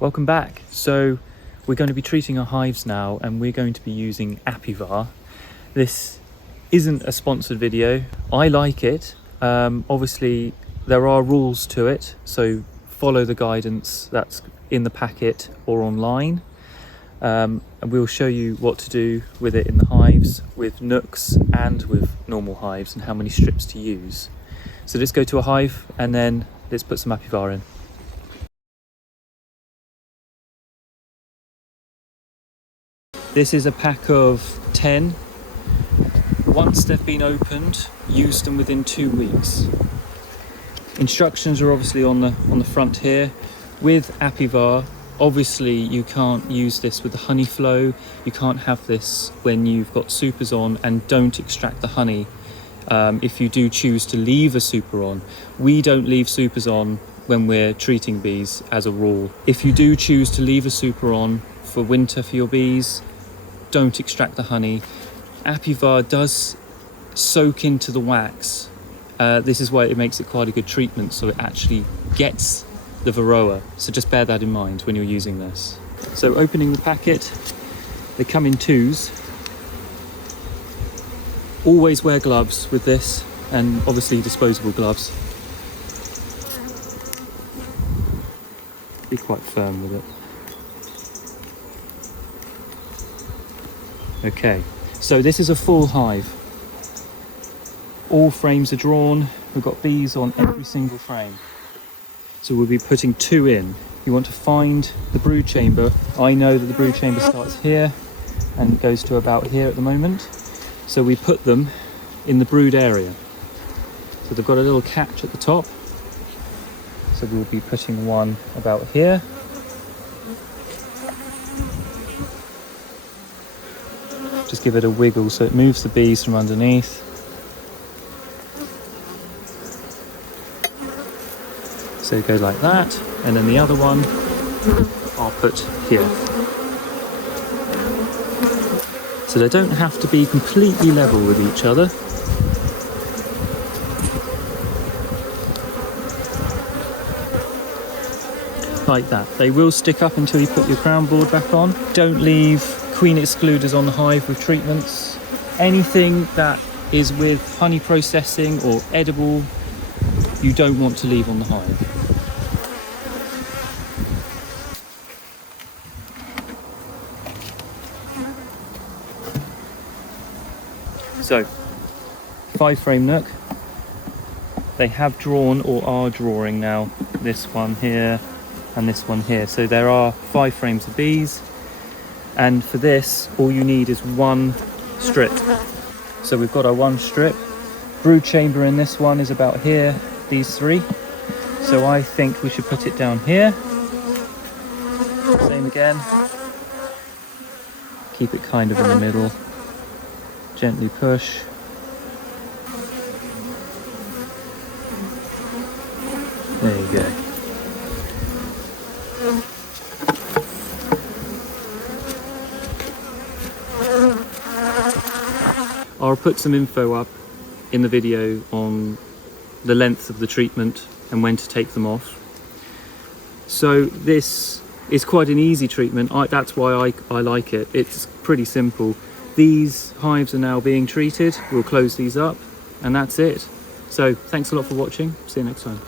Welcome back. So we're going to be treating our hives now, and we're going to be using Apivar. This isn't a sponsored video. I like it. Obviously there are rules to it, so follow the guidance that's in the packet or online. And we'll show you what to do with it in the hives, with Nucs and with normal hives, and how many strips to use. So let's go to a hive and then let's put some Apivar in. This is a pack of 10. Once they've been opened, use them within 2 weeks. Instructions are obviously on the front here. With Apivar, obviously you can't use this with the honey flow. You can't have this when you've got supers on, and don't extract the honey if you do choose to leave a super on. We don't leave supers on when we're treating bees as a rule. If you do choose to leave a super on for winter for your bees, don't extract the honey. Apivar does soak into the wax. This is why it makes it quite a good treatment, so it actually gets the Varroa. So just bear that in mind when you're using this. So opening the packet, they come in twos. Always wear gloves with this, and obviously disposable gloves. Be quite firm with it. Okay, so this is a full hive. All frames are drawn. We've got bees on every single frame. So we'll be putting 2 in. You want to find the brood chamber. I know that the brood chamber starts here and goes to about here at the moment. So we put them in the brood area. So they've got a little catch at the top. So we'll be putting one about here. Just give it a wiggle so it moves the bees from underneath. So it goes like that, and then the other one I'll put here. So they don't have to be completely level with each other. Like that. They will stick up until you put your crown board back on. Don't leave queen excluders on the hive with treatments. Anything that is with honey processing or edible, you don't want to leave on the hive. So, 5 frame Nuc. They have drawn or are drawing now this one here and this one here. So there are 5 frames of bees. And for this, all you need is 1 strip. So we've got our 1 strip. Brood chamber in this one is about here, these 3. So I think we should put it down here. Same again. Keep it kind of in the middle. Gently push. There you go. I'll put some info up in the video on the length of the treatment and when to take them off. So this is quite an easy treatment. That's why I like it. It's pretty simple. These hives are now being treated. We'll close these up and that's it. So thanks a lot for watching. See you next time.